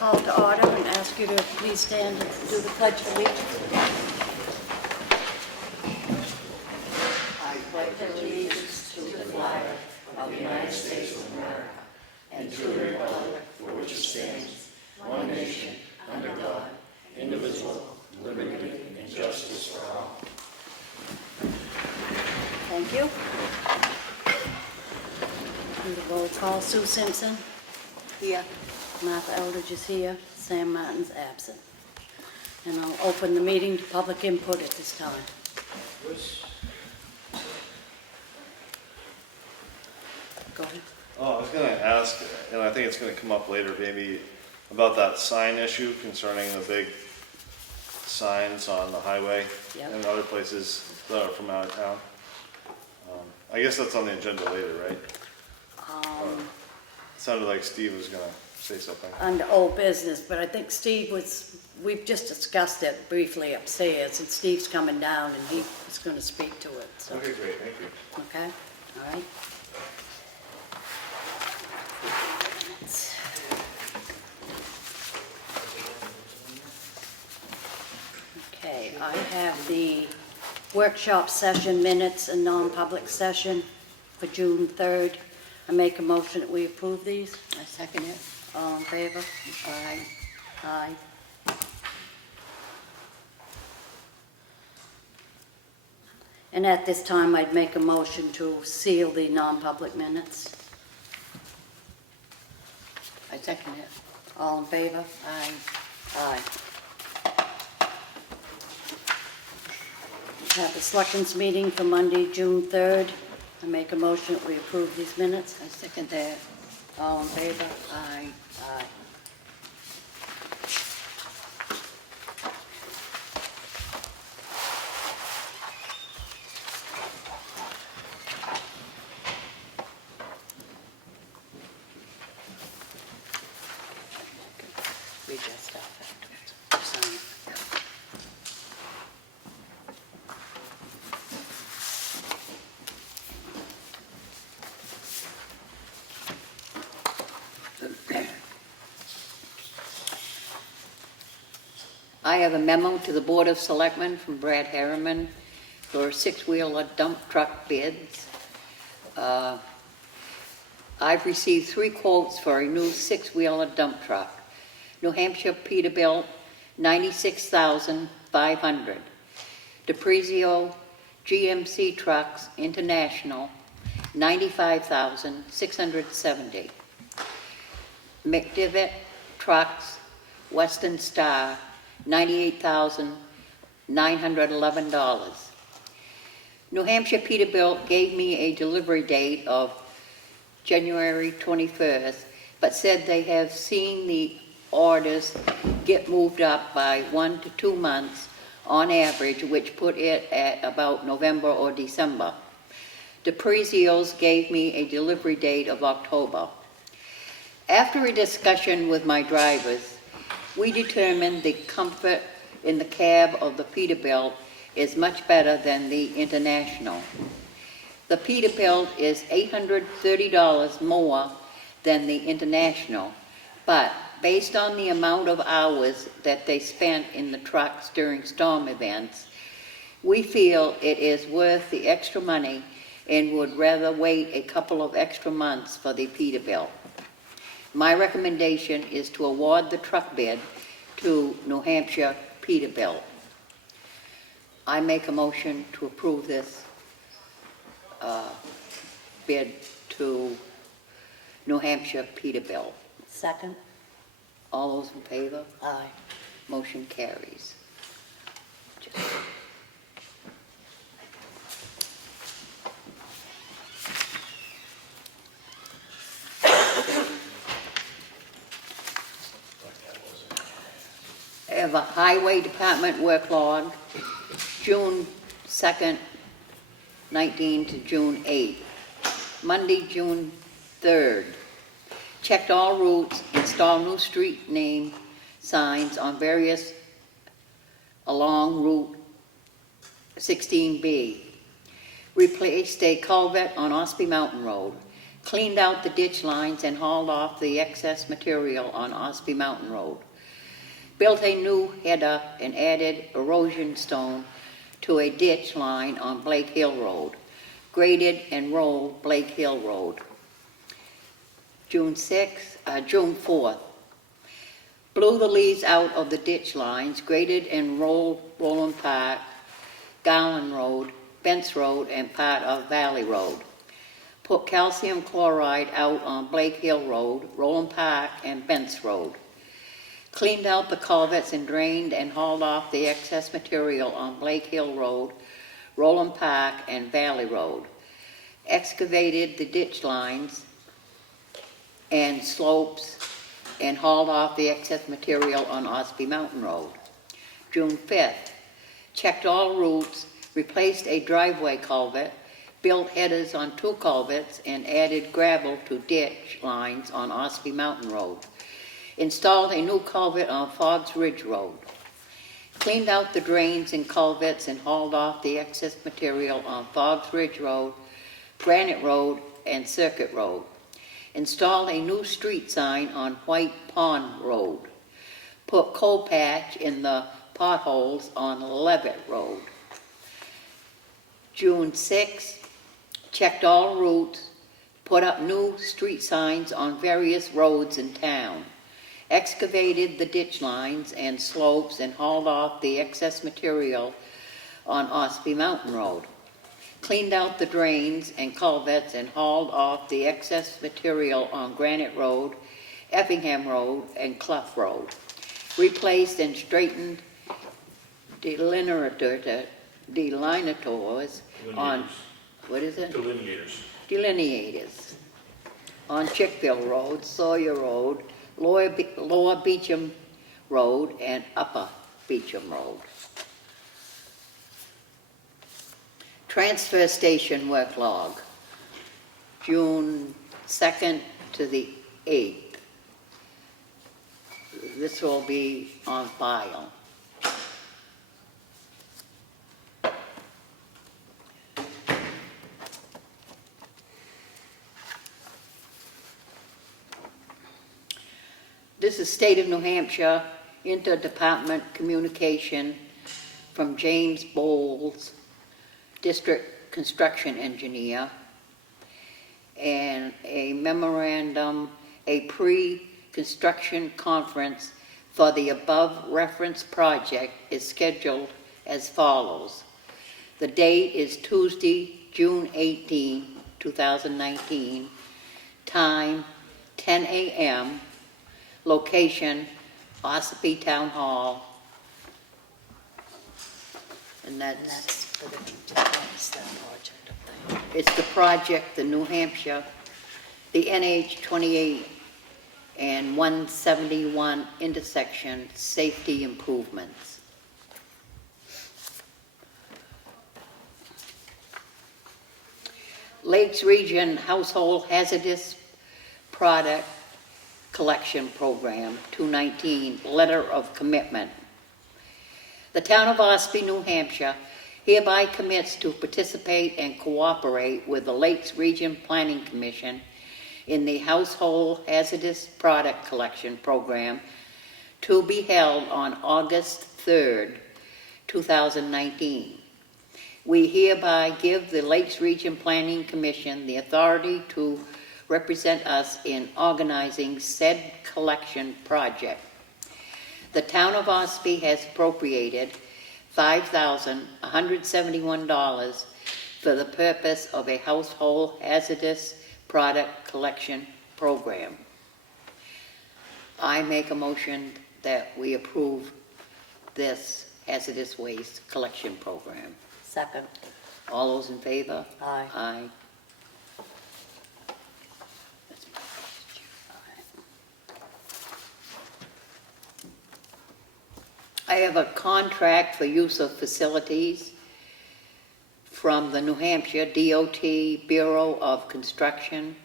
call to order and ask you to please stand and do the Pledge of Allegiance. I pledge allegiance to the flag of the United States of America and to the republic for which it stands, one nation, under God, indivisible, liberty, and justice for all. Thank you. And the roll call, Sue Simpson. Here. Martha Eldridge is here. Sam Martin's absent. And I'll open the meeting to public input at this time. Go ahead. Oh, I was going to ask, and I think it's going to come up later, maybe about that sign issue concerning the big signs on the highway. Yep. And other places that are from out of town. I guess that's on the agenda later, right? It sounded like Steve was going to say something. Under old business, but I think Steve we've just discussed it briefly upstairs, and Steve's coming down and he was going to speak to it. So. Okay, great, thank you. Okay, all right. Okay, I have the workshop session minutes and non-public session for June 3rd. I make a motion that we approve these. I second it. All in favor? Aye. Aye. And at this time, I'd make a motion to seal the non-public minutes. I second it. All in favor? Aye. Aye. Have the Selectmen's meeting for Monday, June 3rd. I make a motion that we approve these minutes. I second that. All in favor? Aye. Aye. Read that stuff afterwards. Sign it. I have a memo to the Board of Selectmen from Brad Harriman for six-wheeler dump truck bids. I've received 3 quotes for a new six-wheeler dump truck. New Hampshire Peterbilt, $96,500. DePrizio GMC Trucks International, $95,670. McDivitt Trucks Western Star, $98,911. New Hampshire Peterbilt gave me a delivery date of January 21st, but said they have seen the orders get moved up by 1 to 2 months on average, which put it at about November or December. DePrizio's gave me a delivery date of October. After a discussion with my drivers, we determined the comfort in the cab of the Peterbilt is much better than the International. The Peterbilt is $830 more than the International, but based on the amount of hours that they spent in the trucks during storm events, we feel it is worth the extra money and would rather wait a couple of extra months for the Peterbilt. My recommendation is to award the truck bid to New Hampshire Peterbilt. I make a motion to approve this bid to New Hampshire Peterbilt. Second? All those in favor? Aye. Motion carries. I have a Highway Department work log, June 2nd, 19 to June 8th. Monday, June 3rd. Checked all routes, installed new street name signs on various along Route 16B. Replaced a culvert on Ossipee Mountain Road. cleaned out the ditch lines and hauled off the excess material on Ossipee Mountain Road, built a new header and added erosion stone to a ditch line on Blake Hill Road, graded and rolled Blake Hill Road. June 4th, blew the leaves out of the ditch lines, graded and rolled Roland Park, Garland Road, Bent's Road, and part of Valley Road. Put calcium chloride out on Blake Hill Road, Roland Park, and Bent's Road. Cleaned out the culverts and drained and hauled off the excess material on Blake Hill Road, Roland Park, and Valley Road. Excavated the ditch lines and slopes and hauled off the excess material on Ossipee Mountain Road. June 5th, checked all routes, replaced a driveway culvert, built headers on 2 culverts, and added gravel to ditch lines on Ossipee Mountain Road. Installed a new culvert on Fogg's Ridge Road. Cleaned out the drains and culverts and hauled off the excess material on Fogg's Ridge Road, Granite Road, and Circuit Road. Installed a new street sign on White Pond Road. Put coal patch in the potholes on Levitt Road. June 6th, checked all routes, put up new street signs on various roads in town. Excavated the ditch lines and slopes and hauled off the excess material on Ossipee Mountain Road. Cleaned out the drains and culverts and hauled off the excess material on Granite Road, Effingham Road, and Clough Road. Replaced and straightened delineators on, what is it? Delineators. On Chickville Road, Sawyer Road, Lower Beecham Road, and Upper Beecham Road. Transfer station work log, June 2nd to the 8th. This will be on file. This is State of New Hampshire interdepartment communication from James Bowles, District Construction Engineer, and a memorandum, a pre-construction conference for the above referenced project is scheduled as follows. The date is Tuesday, June 18, 2019, time 10 a.m., location Ossipee Town Hall, and that's for that project up there. it's the project, the New Hampshire, the NH 28 and 171 intersection safety improvements. Lakes Region Household Hazardous Product Collection Program 219, Letter of Commitment. The town of Ossipee, New Hampshire hereby commits to participate and cooperate with the Lakes Region Planning Commission in the Household Hazardous Product Collection Program to be held on August 3rd, 2019. We hereby give the Lakes Region Planning Commission the authority to represent us in organizing said collection project. The town of Ossipee has appropriated $5,171 for the purpose of a household hazardous product collection program. I make a motion that we approve this hazardous waste collection program. Second. All those in favor? Aye. Aye. I have a contract for use of facilities from the New Hampshire DOT Bureau of Construction.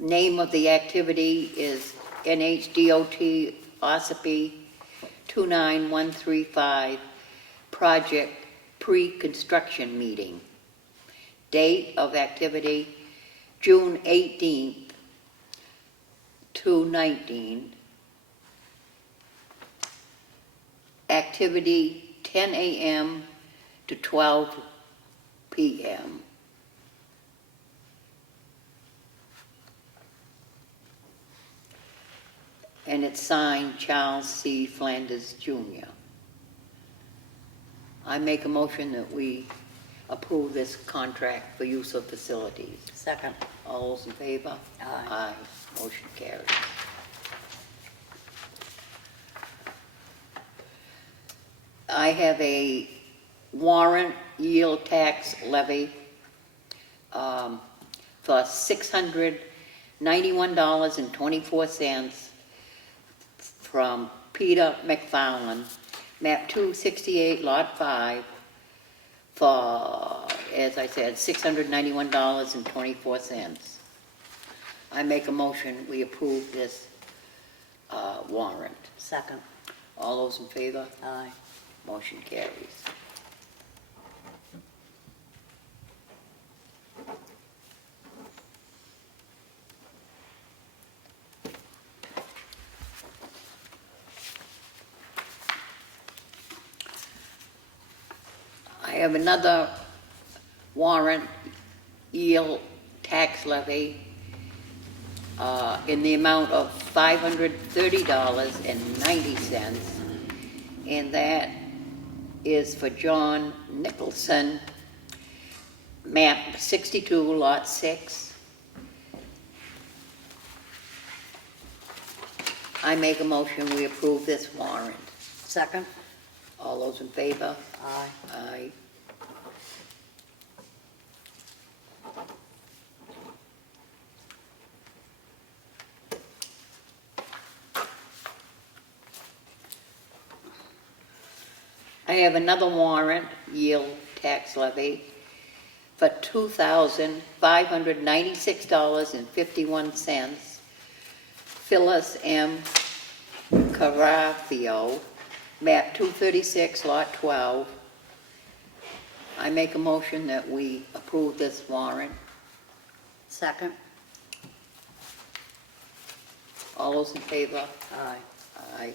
Name of the activity is NHDOT Ossipee 29135 Project pre-construction meeting. Date of activity, June 18th to 19. Activity 10 a.m. to 12 p.m. And it's signed Charles C. Flanders Jr. I make a motion that we approve this contract for use of facilities. Second. All those in favor? Aye. Aye. Motion carries. I have a warrant yield tax levy for $691.24 from Peter McFarland, map 268, lot 5, for, as I said, $691.24. I make a motion, we approve this warrant. Second. All those in favor? Aye. Motion carries. I have another warrant yield tax levy in the amount of $530.90, and that is for John Nicholson, map 62, lot 6. I make a motion, we approve this warrant. Second. All those in favor? Aye. Aye. I have another warrant, yield tax levy, for $2,596.51. Phyllis M. Carafio, map 236, lot 12. I make a motion that we approve this warrant. Second. All those in favor? Aye. Aye.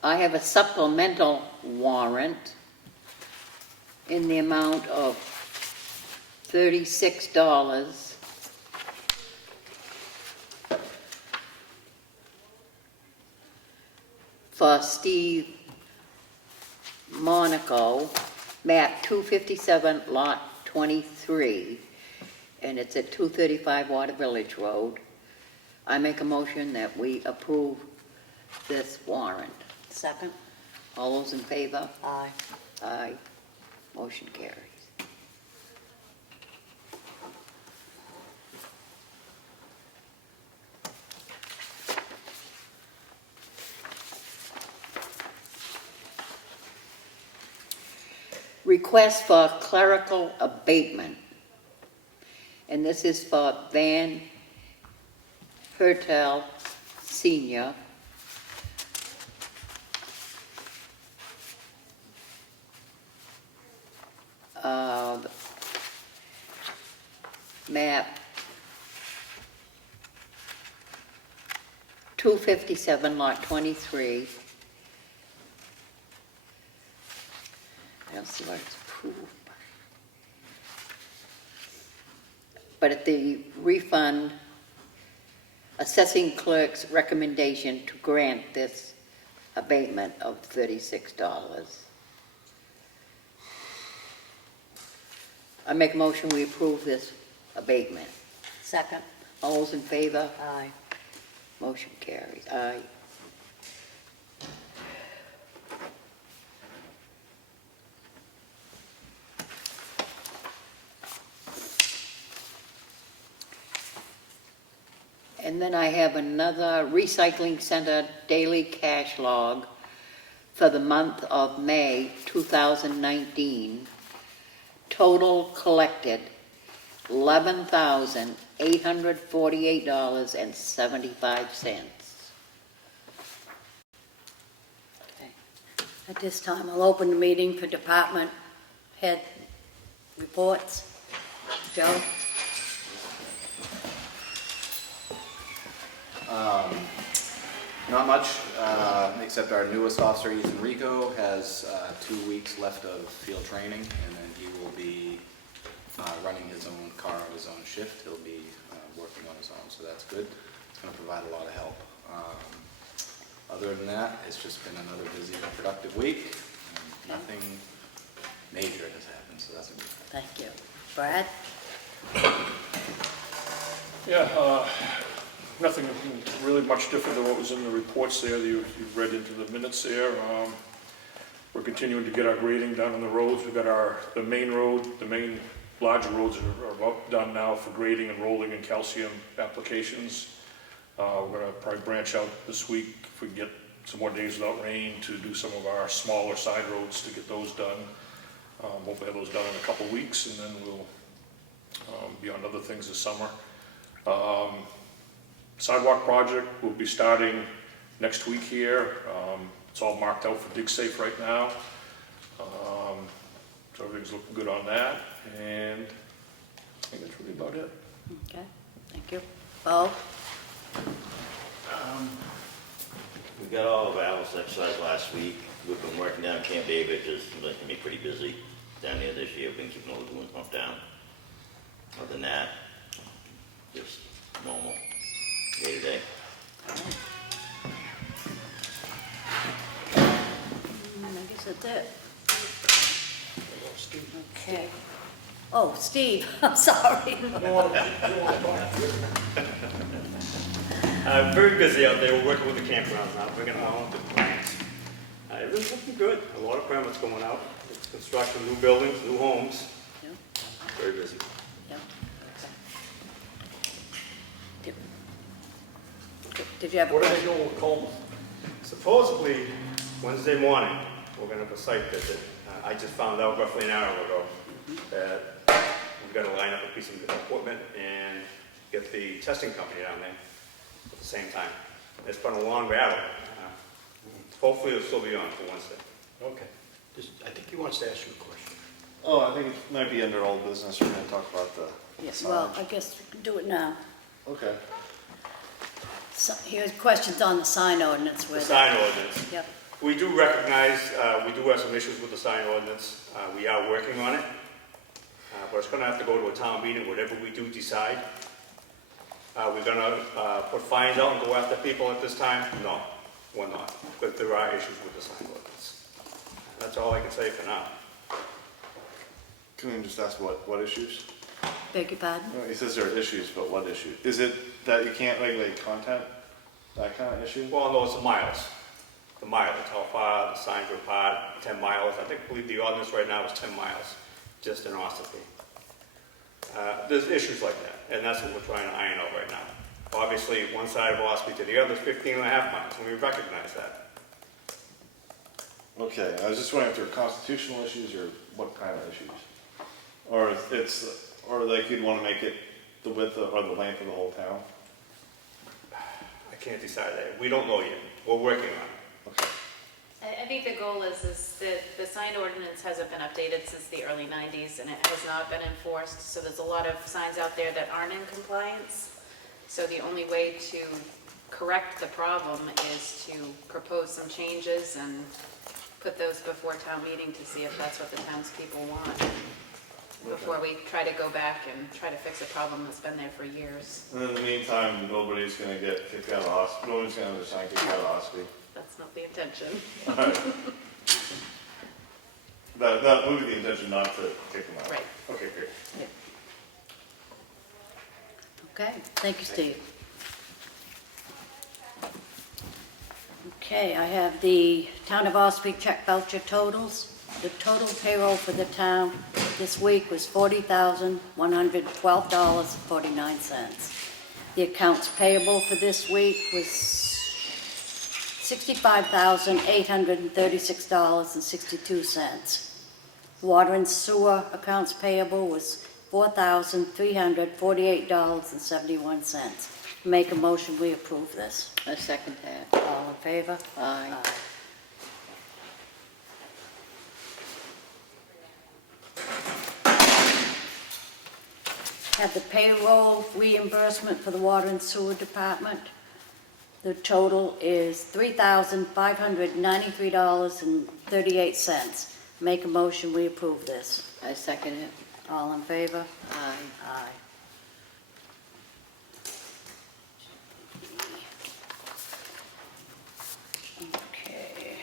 I have a supplemental warrant in the amount of $36 for Steve Monaco, map 257, lot 23, and it's at 235 Water Village Road. I make a motion that we approve this warrant. Second. All those in favor? Aye. Aye. Motion carries. Request for clerical abatement. And this is for Van Hertel Senior. Map 257, lot 23. I don't see what it's approved by. But at the refund, assessing clerk's recommendation to grant this abatement of $36. I make a motion we approve this abatement. Second. All those in favor? Aye. Motion carries. Aye. And then I have another recycling center daily cash log for the month of May 2019. Total collected, $11,848.75. At this time, I'll open the meeting for department head reports. Joe? Not much, except our newest officer, Ethan Rico, has 2 weeks left of field training, and then he will be running his own car on his own shift. He'll be working on his own, so that's good. It's going to provide a lot of help. Other than that, it's just been another busy and productive week. And nothing major has happened, so that's a good thing. Thank you. Brad? Yeah, nothing really much different than what was in the reports there that you've read into the minutes there. We're continuing to get our grading done on the roads. We've got the main road, the main larger roads are about done now for grading and rolling and calcium applications. We're going to probably branch out this week if we get some more days without rain to do some of our smaller side roads to get those done. Hopefully have those done in a couple of weeks, and then we'll be on other things this summer. Sidewalk project will be starting next week here. It's all marked out for dig safe right now. So everything's looking good on that, and I think that's really about it. Okay, thank you. Bo? We got all of Alice exercise last week. We've been working down Camp David, because it's going to be pretty busy down there this year. We've been keeping the lagoon pumped down. Other than that, just normal, day to day. I guess that's it. Okay. Oh, Steve, I'm sorry. Very busy out there. We're working with the campgrounds now, bringing them all into plants. Everything's looking good. A lot of permits going out. Construction, new buildings, new homes. Yeah. Very busy. Yeah. Did you have a What are they question? doing with Comeau? Supposedly, Wednesday morning, we're going to have a site visit. I just found out roughly an hour ago that we've got to line up a piece of equipment and get the testing company down there at the same time. It's been a long battle. Hopefully it'll still be on for Wednesday. Okay. I think he wants to ask you a question. Oh, I think it might be under old business. We're gonna talk about the Yes, well, I guess we can do it now. Okay. So, here's questions on the sign ordinance The with. sign ordinance. Yep, We do recognize, we do have some issues with the sign ordinance. We are working on it. But it's going to have to go to a town meeting, whatever we do decide. We're going to put fines out and go after people at this time? No, we're not. But there are issues with the sign ordinance. That's all I can say for now. Can we just ask what issues? beg your pardon? No, he says there are issues, but what issues? Is it that you can't regulate content? That kind of issue? Well, no, it's the miles. The mileage, how far the signs are apart, 10 miles. I believe the ordinance right now is 10 miles, just in Ossipee. There's issues like that, and that's what we're trying to iron out right now. Obviously, one side of Ossipee to the other is 15.5 miles, and we recognize that. Okay, I was just wondering if there are constitutional issues or what kind of issues? Or or like you'd want to make it the width or the length of the whole town? I can't decide that. We don't know yet. We're working on it. Okay. I think the goal is that the sign ordinance hasn't been updated since the early 90s, and it has not been enforced, so there's a lot of signs out there that aren't in compliance. So the only way to correct the problem is to propose some changes and put those before town meeting to see if that's what the townspeople want, before we try to go back and try to fix a problem that's been there for years. And in the meantime, nobody's going to get kicked out of hospital. Nobody's going to have their sign kicked out of hospital. That's not the intention. All right. That would be the intention, not to kick them out. Right. Okay, great. Okay, thank you, Steve. Okay, I have the Town of Ossipee check voucher totals. The total payroll for the town this week was $40,112.49. The accounts payable for this week was $65,836.62. Water and sewer accounts payable was $4,348.71. Make a motion, we approve this. I second that. All in favor? Aye. Have the payroll reimbursement for the water and sewer department. The total is $3,593.38. Make a motion, we approve this. I second it. All in favor? Aye. Aye. Okay,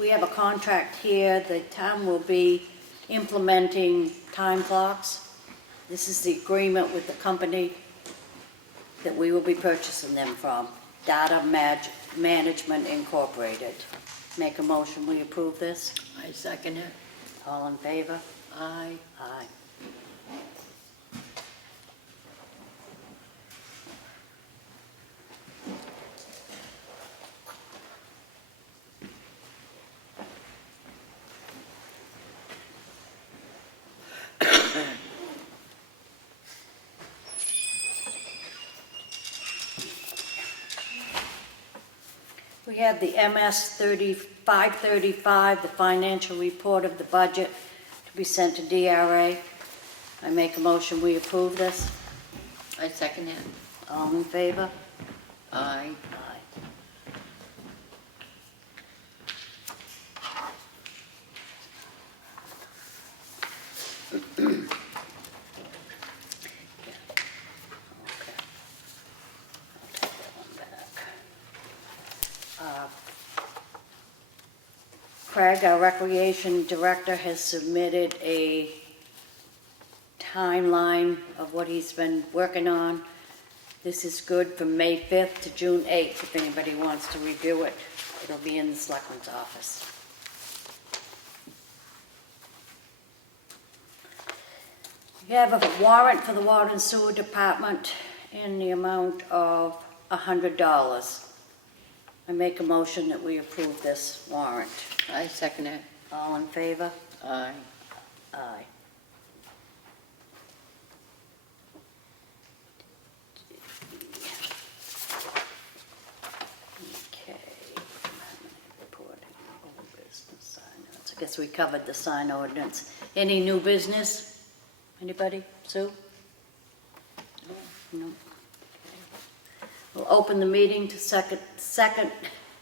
we have a contract here. The town will be implementing time clocks. This is the agreement with the company that we will be purchasing them from, Data Management Incorporated. Make a motion, we approve this. I second it. All in favor? Aye. Aye. We have the MS 535, the financial report of the budget to be sent to DRA. I make a motion, we approve this. I second it. All in favor? Aye. Aye. Craig, our recreation director, has submitted a timeline of what he's been working on. This is good from May 5th to June 8th, if anybody wants to review it. It'll be in the Selectmen's office. We have a warrant for the water and sewer department in the amount of $100. I make a motion that we approve this warrant. I second it. All in favor? Aye. Aye. Okay. Report, old business, sign notes. I guess we covered the sign ordinance. Any new business? Anybody? Sue? No. We'll open the meeting to second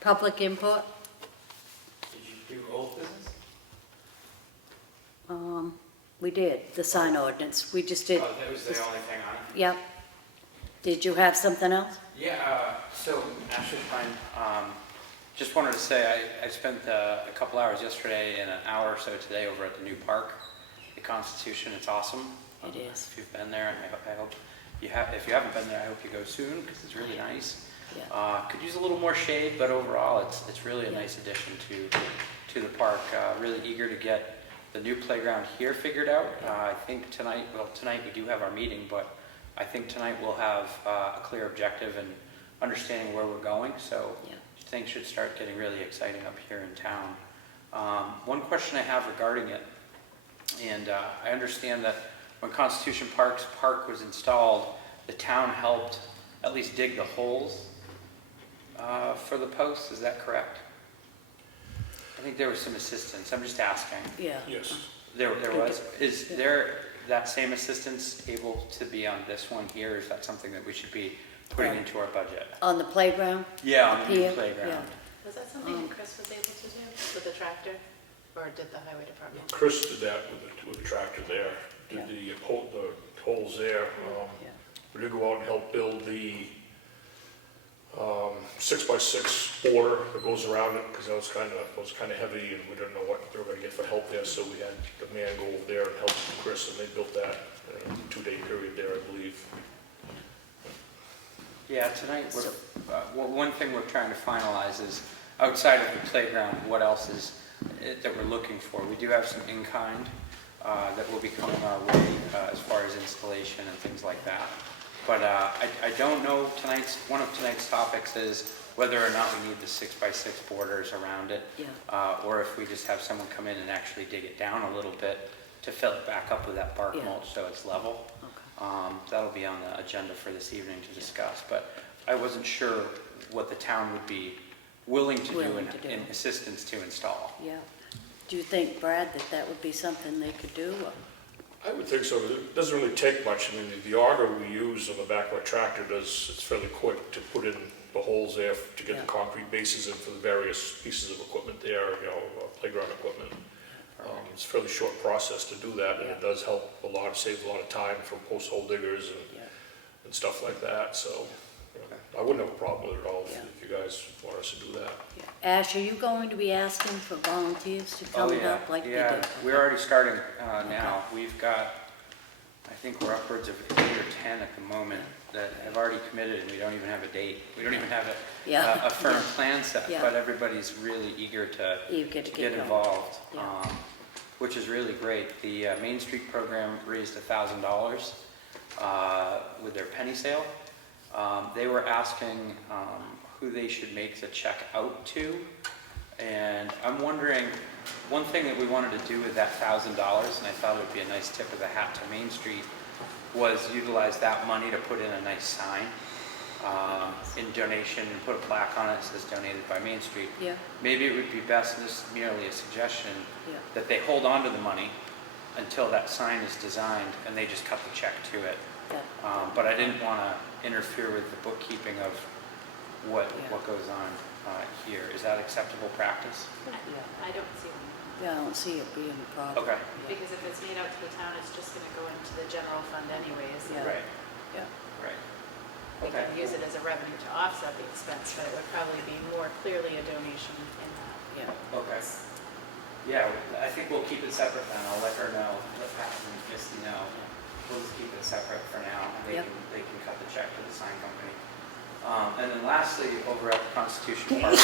public input. Did you do old business? We did, the sign ordinance. We just did. Oh, that was the only thing on it? Yep. Did you have something else? Yeah, so Ashley Fine, just wanted to say I spent a couple hours yesterday and an hour or so today over at the new park, the Constitution. It's awesome. It is. If you've been there, I hope you have. If you haven't been there, I hope you go soon because it's really nice. Yeah. Could use a little more shade, but overall, it's really a nice addition to the park. Really eager to get the new playground here figured out. I think tonight we do have our meeting, but I think tonight we'll have a clear objective and understanding where we're going. So things should start getting really exciting up here in town. One question I have regarding it, and I understand that when Constitution Park was installed, the town helped at least dig the holes for the posts. Is that correct? I think there was some assistance. I'm just asking. Yeah. Yes. There was. Is there that same assistance able to be on this one here? Or is that something that we should be putting into our budget? On the playground? Yeah, on Up the new here? playground. Was that something that Chris was able to do with the tractor? Or did the highway department? Chris did that with the tractor there, did the holes there. We did go out and help build the 6x6 border that goes around it, because that was kind of heavy and we didn't know what they were going to get for help there, so we had the man go over there and help Chris, and they built that in a 2-day period there, I believe. Yeah, tonight, one thing we're trying to finalize is, outside of the playground, what else is it that we're looking for? We do have some in-kind that will be coming our way as far as installation and things like that. But I don't know, one of tonight's topics is whether or not we need the 6x6 borders around it. Yeah. Or if we just have someone come in and actually dig it down a little bit to fill it back up with that bark Yeah. mulch so it's level. Okay. That'll be on the agenda for this evening to discuss, but I wasn't sure what the town would be willing to do in assistance to install. Yeah. Do you think, Brad, that would be something they could do? I would think so. It doesn't really take much. I mean, the auger we use on the back of our tractor it's fairly quick to put in the holes there to get the concrete bases in for the various pieces of equipment there, playground equipment. It's a fairly short process to do that, and it does help a lot, saves a lot of time for post hole diggers and stuff like that, so I wouldn't have a problem with it at all if you guys want us to do that. Yeah. Ash, are you going to be asking for volunteers to come up like they do? Yeah, we're already starting now. We've got, I think we're upwards of 8 or 10 at the moment that have already committed, and we don't even have a date. We don't even have a firm plan set, but everybody's really eager to get involved, which is really great. The Main Street program raised $1,000 with their penny sale. They were asking who they should make the check out to, and I'm wondering, one thing that we wanted to do with that $1,000, and I thought it would be a nice tip of the hat to Main Street, was utilize that money to put in a nice sign in donation and put a plaque on it that says donated by Main Street. Yeah. Maybe it would be best, and this is merely a suggestion, that they hold on to the money until that sign is designed and they just cut the check to it. But I didn't want to interfere with the bookkeeping of what goes on here. Is that acceptable practice? I don't see one. Yeah, I don't see it being a problem. Okay. Because if it's made out to the town, it's just gonna go into the general fund anyways. Yeah. Right, Yeah. right. We Okay. can use it as a revenue to offset the expense, but it would probably be more clearly a donation in that. Yeah. Okay. Yeah, I think we'll keep it separate then. I'll let her know, let Pat and Misty know. We'll just keep it separate for now. They can cut the check to the sign company. And then lastly, over at the Constitution Park,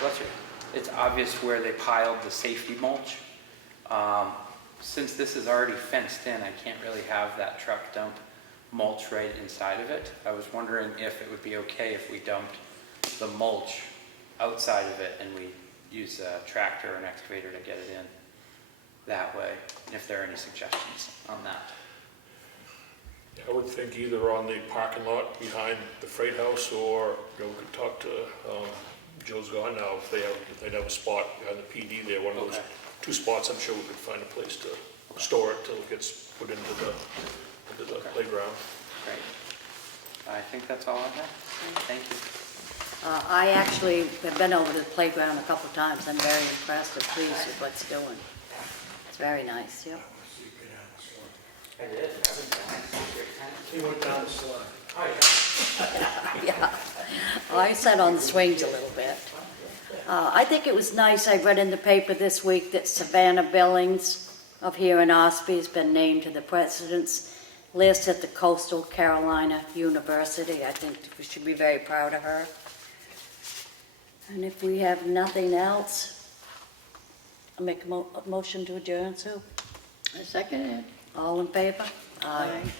bless you. It's obvious where they piled the safety mulch. Since this is already fenced in, I can't really have that truck dump mulch right inside of it. I was wondering if it would be okay if we dumped the mulch outside of it and we use a tractor or an excavator to get it in that way, and if there are any suggestions on that. I would think either on the parking lot behind the freight house, or we could talk to Joe's gone now, if they'd have a spot behind the PD there, one of those two spots. I'm sure we could find a place to store it till it gets put into the playground. Great. I think that's all I have. Thank you. I actually have been over to the playground a couple of times. I'm very impressed and pleased with what's doing. It's very nice, yep. I did. He went down the slide. Oh, yeah. Yeah. I sat on the swings a little bit. I think it was nice. I read in the paper this week that Savannah Billings of here in Ossipee has been named to the president's list at the Coastal Carolina University. I think we should be very proud of her. And if we have nothing else, I'll make a motion to adjourn, Sue. I second it. All in favor? Aye. Aye.